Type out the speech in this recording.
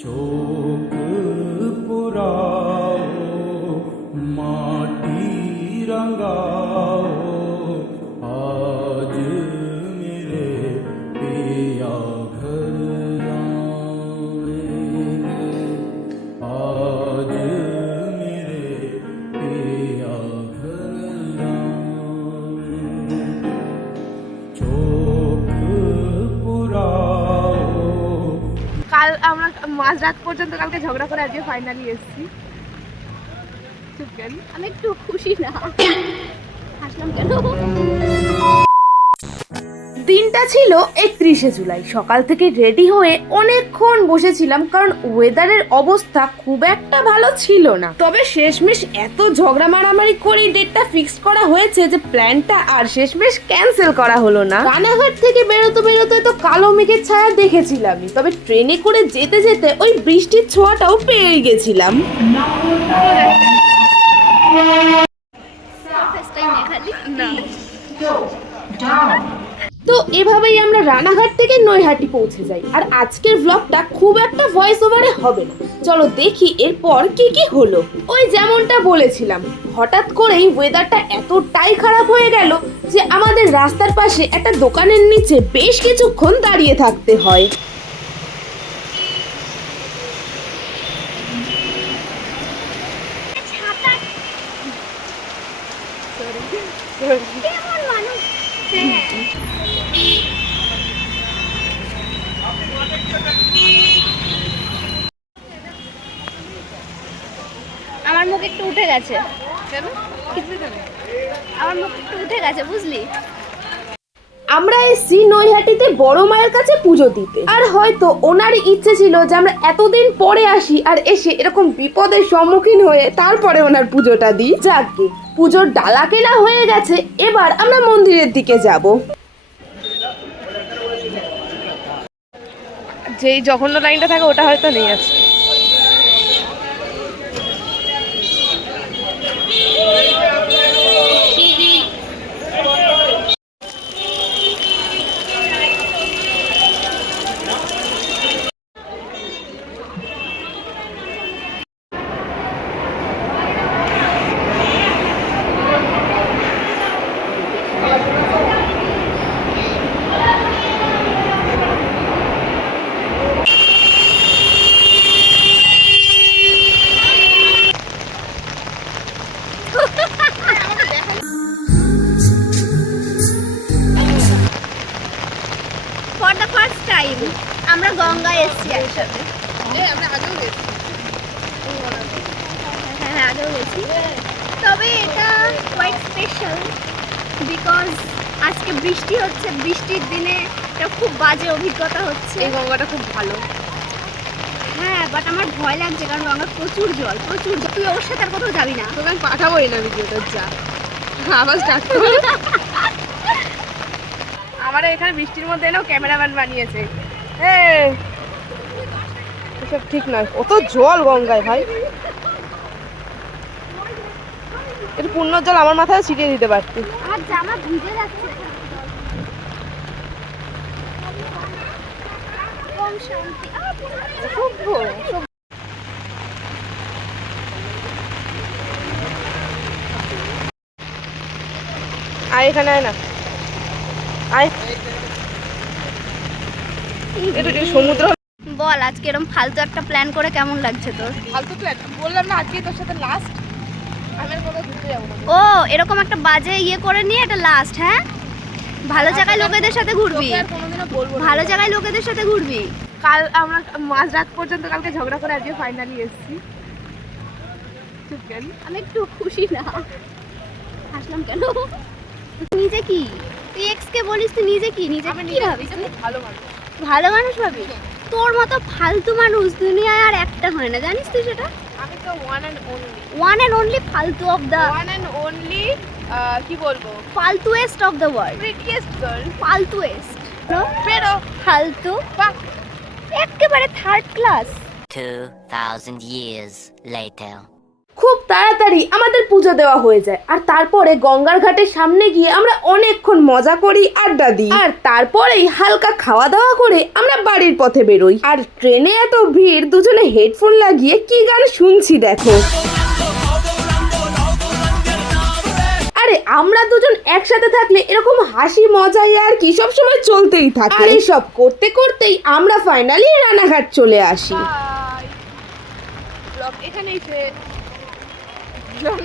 चोक पुराओ माटी रंगाओ आज মাঝরাত পর্যন্ত কালকে ঝগড়া করে আজকে ফাইনালি এসেছি। চুপ আমি একটু খুশি না। হাসলাম কেন? দিনটা ছিল একত্রিশে জুলাই। সকাল থেকে রেডি হয়ে অনেকক্ষণ বসেছিলাম কারণ ওয়েদারের অবস্থা খুব একটা ভালো ছিল না। তবে শেষমেশ এত ঝগড়া মারামারি করে ডেটটা ফিক্স করা হয়েছে যে প্ল্যানটা আর শেষমেশ ক্যান্সেল করা হলো না। রানাঘাট থেকে বেরোতে বেরোতে তো কালো মেঘের ছায়া দেখেছিলামই তবে ট্রেনে করে যেতে যেতে ওই বৃষ্টির ছোঁয়াটাও পেয়ে গেছিলাম। না। তো এভাবেই আমরা রানাঘাট থেকে নৈহাটি পৌঁছে যাই। আর আজকের ব্লগটা খুব একটা ভয়েস ওভারে হবে না। চলো দেখি এরপর কি কি হলো। ওই যেমনটা বলেছিলাম, হঠাৎ করেই ওয়েদারটা এতটাই খারাপ হয়ে গেল যে আমাদের রাস্তার পাশে একটা দোকানের নিচে বেশ কিছুক্ষণ দাঁড়িয়ে থাকতে হয়। হ্যাঁ আমার মুখ একটু উঠে গেছে। আমার মুখ একটু উঠে গেছে বুঝলি? আমরা এসছি নৈহাটিতে বড় মায়ের কাছে পুজো দিতে। আর হয়তো ওনার ইচ্ছে ছিল যে আমরা এতদিন পরে আসি আর এসে এরকম বিপদের সম্মুখীন হয়ে তারপরে ওনার পুজোটা দিই। যাকে পুজোর ডালা কেনা হয়ে গেছে এবার আমরা মন্দিরের দিকে যাব। যেই জঘন্য লাইনটা থাকে ওটা হয়তো নেই আছে আমরা গঙ্গায় এসেছি একসাথে। হ্যাঁ হ্যাঁ আগেও গেছি। তবে এটা কোয়াইট স্পেশাল বিকজ আজকে বৃষ্টি হচ্ছে বৃষ্টির দিনে এটা খুব বাজে অভিজ্ঞতা হচ্ছে। এই গঙ্গাটা খুব ভালো। হ্যাঁ বাট আমার ভয় লাগছে কারণ গঙ্গার প্রচুর জল প্রচুর জল। তুই ওর সাথে আর কোথাও যাবি না। তোকে আমি পাঠাবোই না ভিডিওটা যা। আবার স্টার্ট আমার এখানে বৃষ্টির মধ্যে এনেও ক্যামেরাম্যান বানিয়েছে। এসব ঠিক নয়। কত জল গঙ্গায় ভাই। একটু পূর্ণ জল আমার মাথায় ছিটিয়ে দিতে পারতি। আমার জামা ভিজে যাচ্ছে। আয় এখানে আয় না। আয়। সমুদ্র? বল আজকে এরকম ফালতু একটা প্ল্যান করে কেমন লাগছে তোর? ফালতু প্ল্যান বললাম না আজকে তোর সাথে লাস্ট আমি কোথাও ঘুরতে যাব ও এরকম একটা বাজে ইয়ে করে নিয়ে এটা লাস্ট হ্যাঁ? ভালো জায়গায় লোকেদের সাথে ঘুরবি। ভালো জায়গায় লোকেদের সাথে ঘুরবি। কাল আমরা মাঝরাত পর্যন্ত কালকে ঝগড়া করে আজকে ফাইনালি এসেছি। আমি একটু খুশি না। হাসলাম কেন? নিজে কি? তুই এক্স কে বলিস তুই নিজে কি? নিজে কি ভাবিস তুই? ভালো মানুষ। ভালো মানুষ ভাবি তোর মতো ফালতু মানুষ দুনিয়ায় আর একটা হয় না জানিস তুই সেটা? আমি তো one and only one and only ফালতু of the one and only কি বলব? ফালতুয়েস্ট of the world prettiest girl ফালতুয়েস্ট। বেরো ফালতু। একেবারে থার্ড ক্লাস 2,000 years later. খুব তাড়াতাড়ি আমাদের পুজো দেওয়া হয়ে যায়। আর তারপরে গঙ্গার ঘাটের সামনে গিয়ে আমরা অনেকক্ষণ মজা করি, আড্ডা দিই। আর তারপরেই হালকা খাওয়া দাওয়া করে আমরা বাড়ির পথে বেরোই। আর ট্রেনে এত ভিড়, দুজনে হেডফোন লাগিয়ে কি গান শুনছি দেখো। আরে, আমরা দুজন একসাথে থাকলে এরকম হাসি, মজাই আর কি সব সময় চলতেই থাকে। আর সব করতে করতেই আমরা ফাইনালি রানাঘাট চলে আসি। এখানেই don't know.